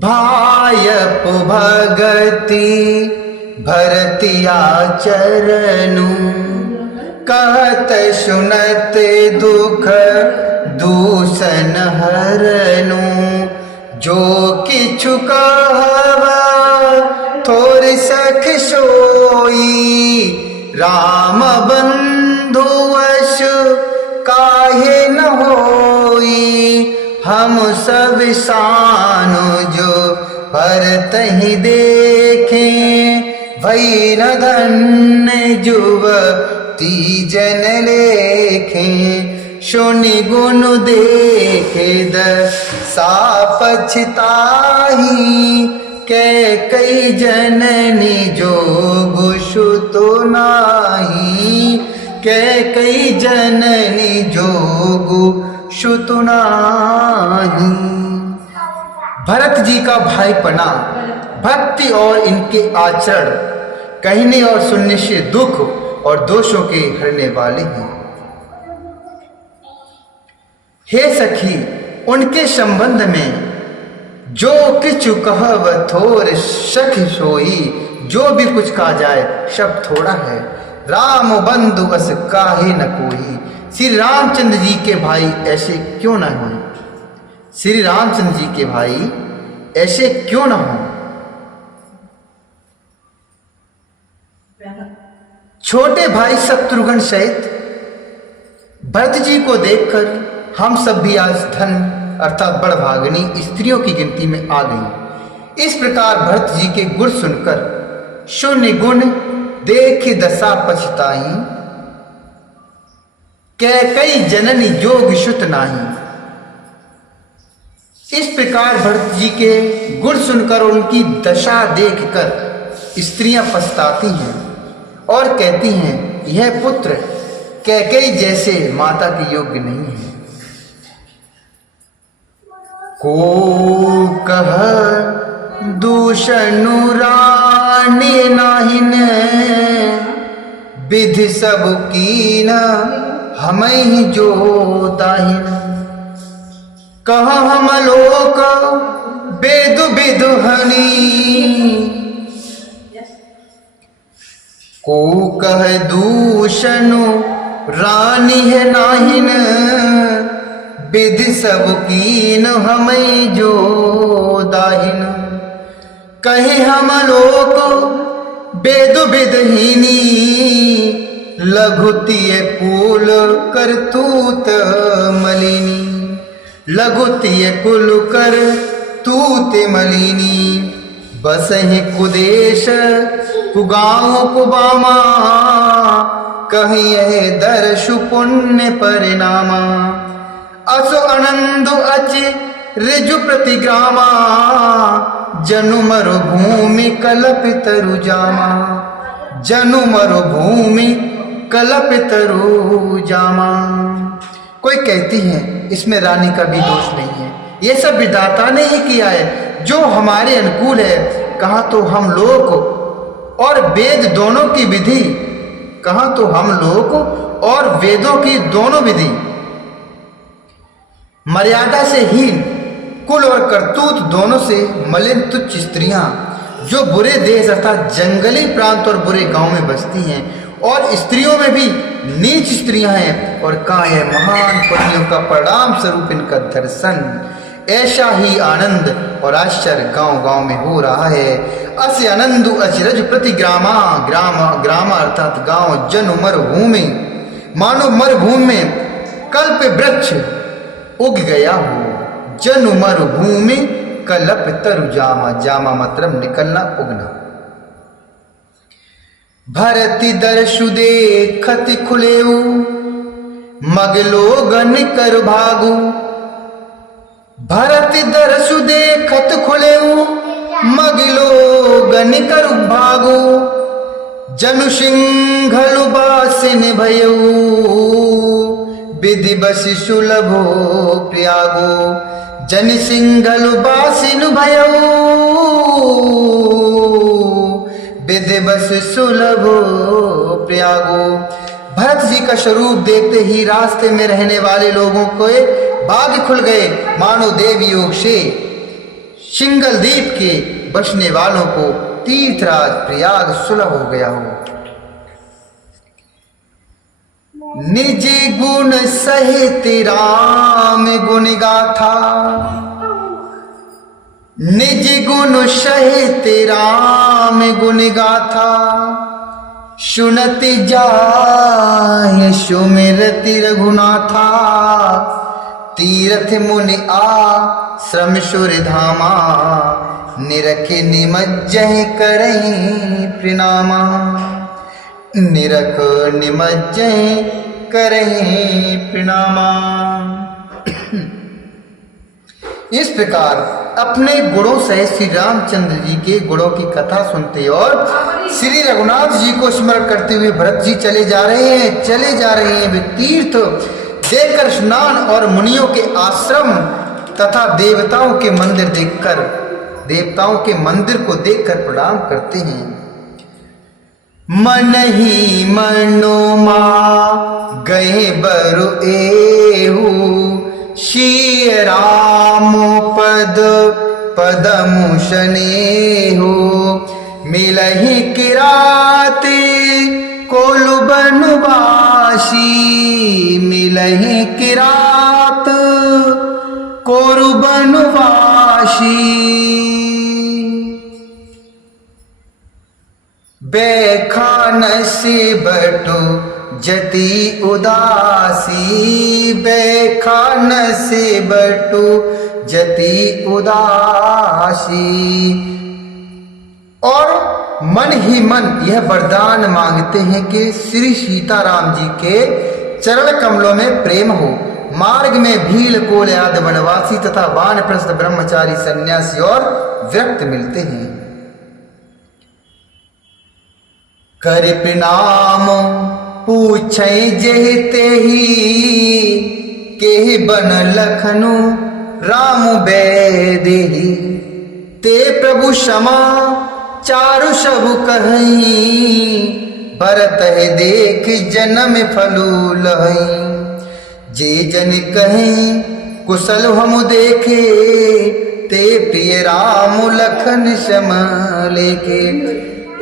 भायप भगति भरतिया चरणु, कहत सुनत दुख दूषण हरनु। जो किछु कहब थोर सख सोई, राम बंधु अस काहे न होई। हम सब सानु जो भरतहि देखें, भई न धन्य जुवती जन लेखें। सुनि गुण देखे दशा पछताही, कैकेयी जननी जोगु सुतु नाही। कैकेयी जननी जोगु सुतु नाही। भरत जी का भाईपना, भक्ति और इनके आचरण कहने और सुनने से दुख और दोषों के हरने वाले हैं। हे सखी, उनके संबंध में जो किछु कहब थोर सख सोई। जो भी कुछ कहा जाए सब थोड़ा है। राम बंधु अस काहे न कोई। श्री रामचंद्र जी के भाई ऐसे क्यों न हों। श्री रामचंद्र जी के भाई ऐसे क्यों न हों। छोटे भाई शत्रुघ्न सहित भरत जी को देखकर हम सब भी आज धन अर्थात बड़भागिनी स्त्रियों की गिनती में आ गई। इस प्रकार भरत जी के गुण सुनकर शून्य गुण देख दशा पछताई। कैकेयी जननी जोग सुत नाही। इस प्रकार भरत जी के गुण सुनकर उनकी दशा देखकर स्त्रियां पछताती हैं और कहती हैं, यह पुत्र कैकेयी जैसे माता के योग्य नहीं है। को कह दूषणु रानी नाहिन, विधि सब कीन हमहि जो दाहिन। कह हम लोक वेद विदुहनी, को कह दूषणु रानी है नाहिन, विधि सब कीन हमें जो दाहिन। कहे हम लोक वेद विदहीनी, लघुतिय कुल करतूत मलिनी। लघुतिय कुल कर तूत मलिनी। बसहि कुदेश कुगाँव कुबामा, कहीं यह दर्शु पुण्य परिणामा। असो आनंदो अचि ऋजु प्रतिग्रामा, जनु मरुभूमि कल्पित रुजामा। जनु मरुभूमि कल्पित रुजामा। कोई कहती है इसमें रानी का भी दोष नहीं है, ये सब विधाता ने ही किया है जो हमारे अनुकूल है। कहा तो हम लोक और वेद दोनों की विधि, कहा तो हम लोक और वेदों की दोनों विधि मर्यादा से हीन, कुल और करतूत दोनों से मलिन तुच्छ स्त्रियां जो बुरे देश अर्थात जंगली प्रांत और बुरे गांव में बसती हैं, और स्त्रियों में भी नीच स्त्रियां हैं। और कहा है महान पुण्यों का परिणाम स्वरूप इनका दर्शन। ऐसा ही आनंद और आश्चर्य गांव गांव में हो रहा है। अस्य आनंदु अचरज प्रति ग्रामा, ग्रामा अर्थात गांव। जनु मरुभूमि, मानो मरुभूमि में कल्प वृक्ष उग गया हो। जनु मरुभूमि कल्प तरु जामा, जामा मतलब निकलना, उगना। भरति दर्शु देखत खुलेऊ, मगलो गन कर भागू। भरति दर्शु देखत खुलेऊ, मगलो गन कर भागू। जनु सिंघलु बासिन भयऊ, विधि बसि सुलभो प्यागो। जन सिंघलु बासिन भयऊ, विधि बसि सुलभो प्यागो। भरत जी का स्वरूप देखते ही रास्ते में रहने वाले लोगों को भाग्य खुल गए, मानो देव योग से सिंगल द्वीप के बसने वालों को तीर्थराज प्रयाग सुलभ हो गया हो। निज गुण सहित राम गुण गाथा, निज गुण सहित राम गुण गाथा, सुनत जाय सुमिरति रघुनाथा, तीर्थ मुनि आश्रम सुर धामा, निरख निमज्जहि करहि प्रणामा, निरख निमज्जहि करहि प्रणामा। इस प्रकार अपने गुणों से श्री रामचंद्र जी के गुणों की कथा सुनते और श्री रघुनाथ जी को स्मरण करते हुए भरत जी चले जा रहे हैं वे तीर्थ देकर स्नान और मुनियों के आश्रम तथा देवताओं के मंदिर को देखकर प्रणाम करते हैं। मन ही मनोमा गए बरु एहू, श्री राम पद पदमु स्नेहु, मिलहि किराते कोलु बनवासी, मिलहि किरात कोरु बनवासी, बेखान से बटो जति उदासी, बेखान से बटो जति उदासी। और मन ही मन यह वरदान मांगते हैं कि श्री सीताराम जी के चरण कमलों में प्रेम हो। मार्ग में भील कोल आदि वनवासी तथा वानप्रस्थ ब्रह्मचारी सन्यासी और व्यक्त मिलते हैं। कर प्रणाम पूछे जेते ही, के बन लखनु राम बेदेही, ते प्रभु क्षमा चारु सब कहीं, भरत है देख जन्म फलू लहई, जे जन कहीं कुशल हम देखे, ते प्रिय राम लखन सम लेके,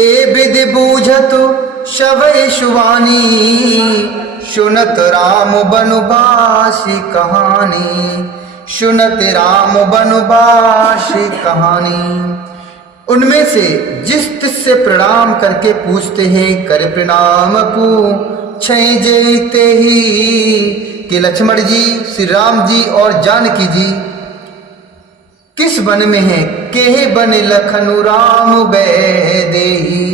ए विधि बूझत शवै सुवानी, सुनत राम बनवासी कहानी, सुनत राम बनवासी कहानी। उनमें से जिस तिससे प्रणाम करके पूछते हैं, कर प्रणाम पूछे जेते ही, कि लक्ष्मण जी, श्री राम जी और जानकी जी किस वन में हैं, केहे बन लखनु राम बेदेही।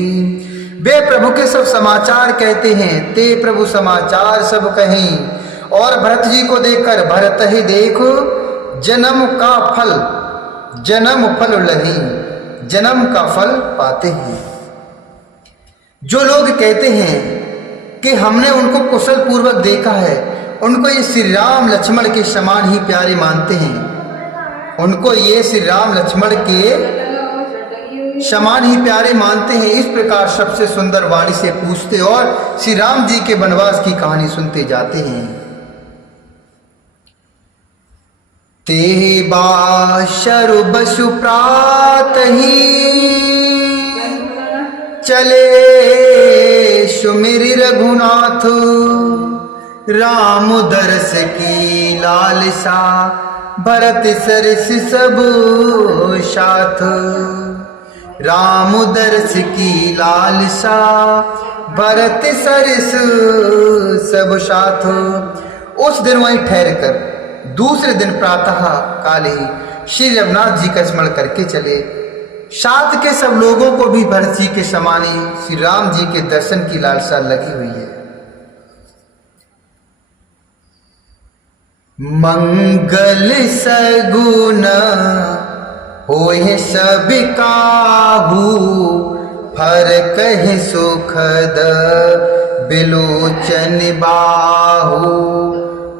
वे प्रभु के सब समाचार कहते हैं, ते प्रभु समाचार सब कहें। और भरत जी को देखकर, भरत ही देखो जन्म का फल, जन्म फल लही, जन्म का फल पाते हैं। जो लोग कहते हैं कि हमने उनको कुशल पूर्वक देखा है, उनको ये श्री राम लक्ष्मण के समान ही प्यारे मानते हैं, उनको ये श्री राम लक्ष्मण के समान ही प्यारे मानते हैं। इस प्रकार सबसे सुंदर वाणी से पूछते और श्री राम जी के वनवास की कहानी सुनते जाते हैं। ते बाशरु बसु प्रातहि, चले सुमिरि रघुनाथ, राम दरस की लालसा, भरत सरस सब साथ, राम दरस की लालसा, भरत सरस सब साथ। उस दिन वहीं ठहर कर दूसरे दिन प्रातः काल ही श्री रघुनाथ जी का स्मरण करके चले। साथ के सब लोगों को भी भरत जी के समान ही श्री राम जी के दर्शन की लालसा लगी हुई है। मंगल सगुन होए सब काहू, फर कहे सुखद बिलोचन बाहू,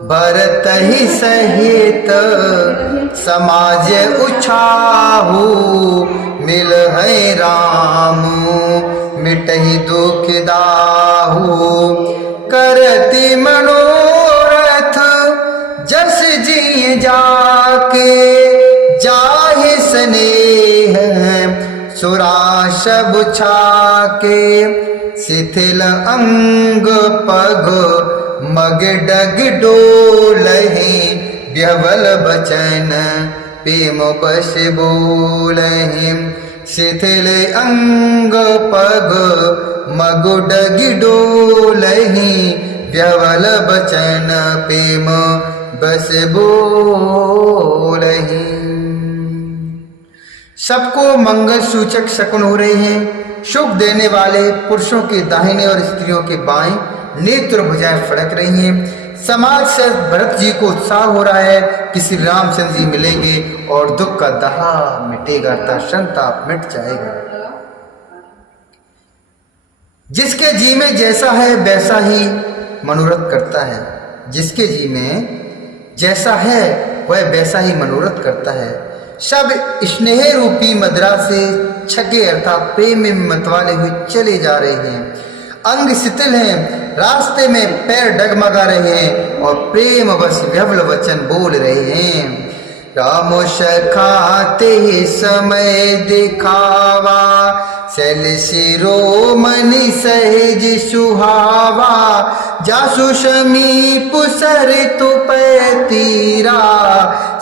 भरत ही सहित समाज उछाहू, मिल है राम मिटहि दुख दाहू, करति मनोरथ जस जी जाके, जाहि स्नेह सुराशब छाके शिथिल अंग पग मग डग डोलहि व्यवल बचन प्रेम बस बोलहि शिथिल अंग पग मग डग डोलहि व्यवल बचन प्रेम बस बोलहि। सबको मंगल सूचक शकुन हो रहे हैं। सुख देने वाले पुरुषों के दाहिने और स्त्रियों के बाएं नेत्र भुजाएं फड़क रही हैं। समाज से भरत जी को उत्साह हो रहा है कि श्री रामचंद्र जी मिलेंगे और दुख का दहा मिटेगा, संताप मिट जाएगा। जिसके जी में जैसा है वैसा ही मनोरथ करता है, जिसके जी में जैसा है वह वैसा ही मनोरथ करता है। सब स्नेह रूपी मदरा से छके अर्थात प्रेम में मतवाले हुए चले जा रहे हैं। अंग शिथिल हैं, रास्ते में पैर डगमगा रहे हैं और प्रेम बस व्यवल वचन बोल रहे हैं। राम सखाते समय दिखावा सल शिरोमणि सहज सुहावा जासु समीप सर तु पैतीरा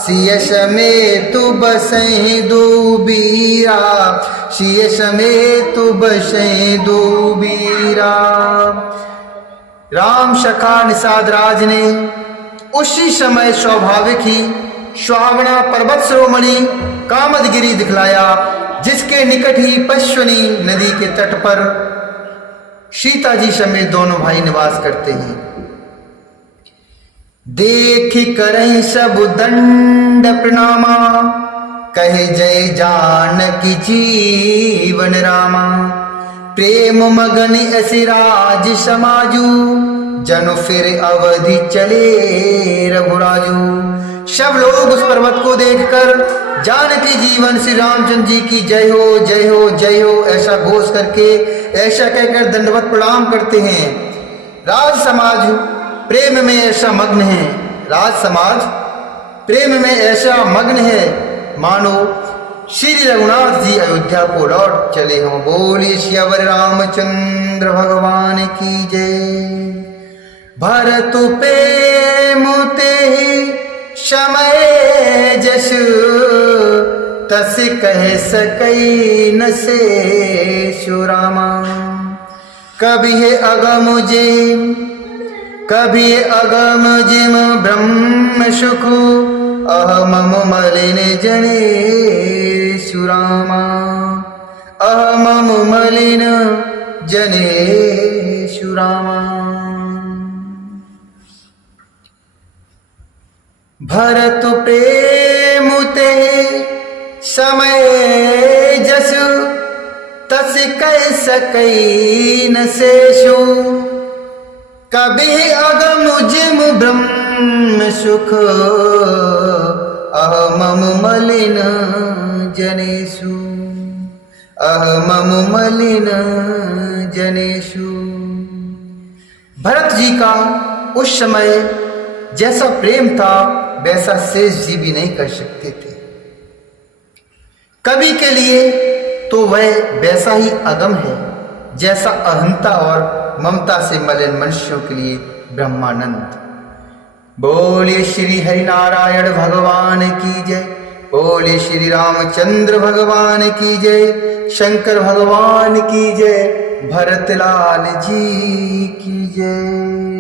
सिय समेत बसहि दूबीरा सिय समेत बसहि दूबीरा। राम सखा निषाद राज ने उसी समय स्वाभाविक ही श्रावणा पर्वत शिरोमणि कामदगिरी दिखलाया, जिसके निकट ही पश्वनी नदी के तट पर सीता जी समेत दोनों भाई निवास करते हैं। देख करहि सब दंड प्रणामा कहे जय जानकी जीवन रामा। प्रेम मगन ऐसी राज समाजू जनु फिर अवधि चले रघुराजू। सब लोग उस पर्वत को देखकर जानकी जीवन श्री रामचंद्र जी की जय हो जय हो जय हो ऐसा घोष करके ऐसा कहकर दंडवत प्रणाम करते हैं। राज समाज प्रेम में ऐसा मग्न है, राज समाज प्रेम में ऐसा मग्न है मानो श्री रघुनाथ जी अयोध्या को लौट चले हों। बोलिए श्यावर रामचंद्र भगवान की जय। भरत प्रेम ते समय जसु तस कह सकई न से सुरामा। कभी है अगम जिम ब्रह्म सुख अहमम मलिन जने सुरामा। अहमम मलिन जने सुरामा। भरत प्रेम ते समय जसु तस कह सकई न शेषु। कभी अगम जिम ब्रह्म सुख अहमम मलिन जनेषु। अहमम मलिन जनेषु। भरत जी का उस समय जैसा प्रेम था वैसा शेष जी भी नहीं कर सकते थे। कवि के लिए तो वह वैसा ही अगम है जैसा अहंता और ममता से मलिन मनुष्यों के लिए ब्रह्मानंद। बोलिए श्री हरि नारायण भगवान की जय। बोलिए श्री रामचंद्र भगवान की जय। शंकर भगवान की जय। भरतलाल जी की जय।